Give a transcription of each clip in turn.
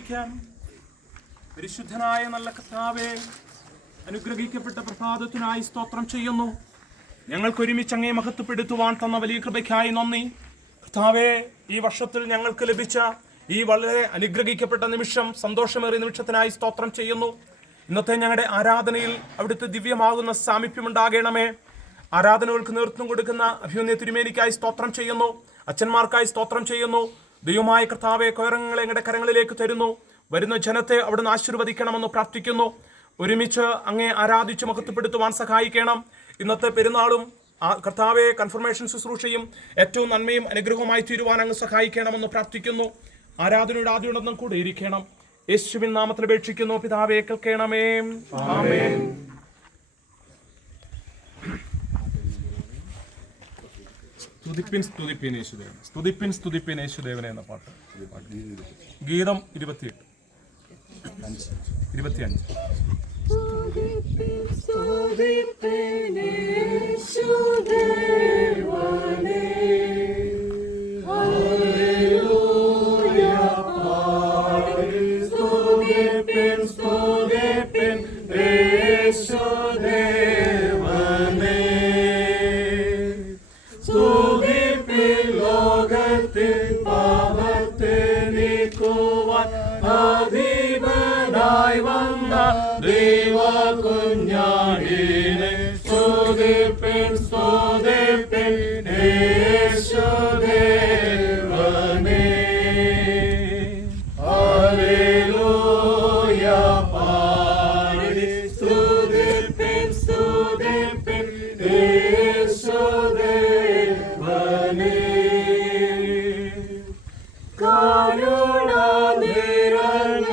പ്രാർത്ഥിക്കാം. പരിശുദ്ധനായ നല്ല കർത്താവേ, അനുഗ്രഹിക്കപ്പെട്ട പ്രഭാതത്തിനായി സ്തോത്രം ചെയ്യുന്നു. ഞങ്ങൾക്ക് ഒരുമിച്ച് അങ്ങേ മഹത്വപ്പെടുത്തുവാൻ തന്ന വലിയ കൃപയ്ക്കായി നന്ദി. കർത്താവേ, ഈ വർഷത്തിൽ ഞങ്ങൾക്ക് ലഭിച്ച ഈ വളരെ അനുഗ്രഹിക്കപ്പെട്ട നിമിഷം, സന്തോഷമേറിയ നിമിഷത്തിനായി സ്തോത്രം ചെയ്യുന്നു. ഇന്നത്തെ ഞങ്ങളുടെ ആരാധനയിൽ അവിടുത്തെ ദിവ്യമാകുന്ന സാമീപ്യമുണ്ടാകണമേ. ആരാധനകൾക്ക് നേതൃത്വം കൊടുക്കുന്ന അഭിമന്യ തിരുമേനിക്കായി സ്തോത്രം ചെയ്യുന്നു. അച്ഛന്മാർക്കായി സ്തോത്രം ചെയ്യുന്നു. ദൈവമായ കർത്താവെ, കൊയറങ്ങളെ ഞങ്ങളുടെ കരങ്ങളിലേക്ക് തരുന്നു. വരുന്ന ജനത്തെ അവിടുന്ന് ആശീർവദിക്കണമെന്ന് പ്രാർത്ഥിക്കുന്നു. ഒരുമിച്ച് അങ്ങേ ആരാധിച്ച് മഹത്വപ്പെടുത്തുവാൻ സഹായിക്കണം. ഇന്നത്തെ പെരുന്നാളും കർത്താവെ കൺഫർമേഷൻ ശുശ്രൂഷയും ഏറ്റവും നന്മയും അനുഗ്രഹവുമായി തീരുവാൻ അങ്ങ് സഹായിക്കണമെന്ന് പ്രാർത്ഥിക്കുന്നു. ആരാധനയുടെ ആദ്യം കൂടെ ഇരിക്കണം. യേശുവിൻ നാമത്തിൽ അപേക്ഷിക്കുന്നു പിതാവേ, കേൾക്കണമേ. ആമേൻ. സ്തുതിപ്പിൻ സ്തുതിപ്പിൻ യേശുദേവൻ, സ്തുതിപ്പിൻ സ്തുതിപ്പിൻ യേശുദേവനെ എന്ന പാട്ട്. ഗീതം 28, 25. കുഞ്ഞാടിനെ സ്തുതിപ്പിൻ സ്തുതിപ്പിൻ യേശുദേവനെ. ഹല്ലേലൂയ പാടി സ്തുതിപ്പിൻ സ്തുതിപ്പിൻ യേശുദേവനെ. കരുണ നിറഞ്ഞ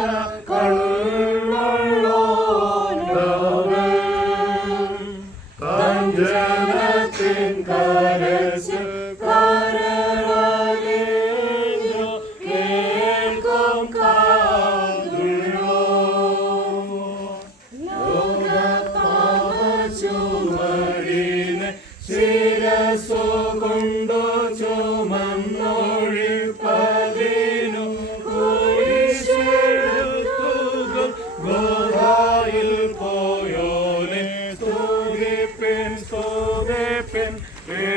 Amen.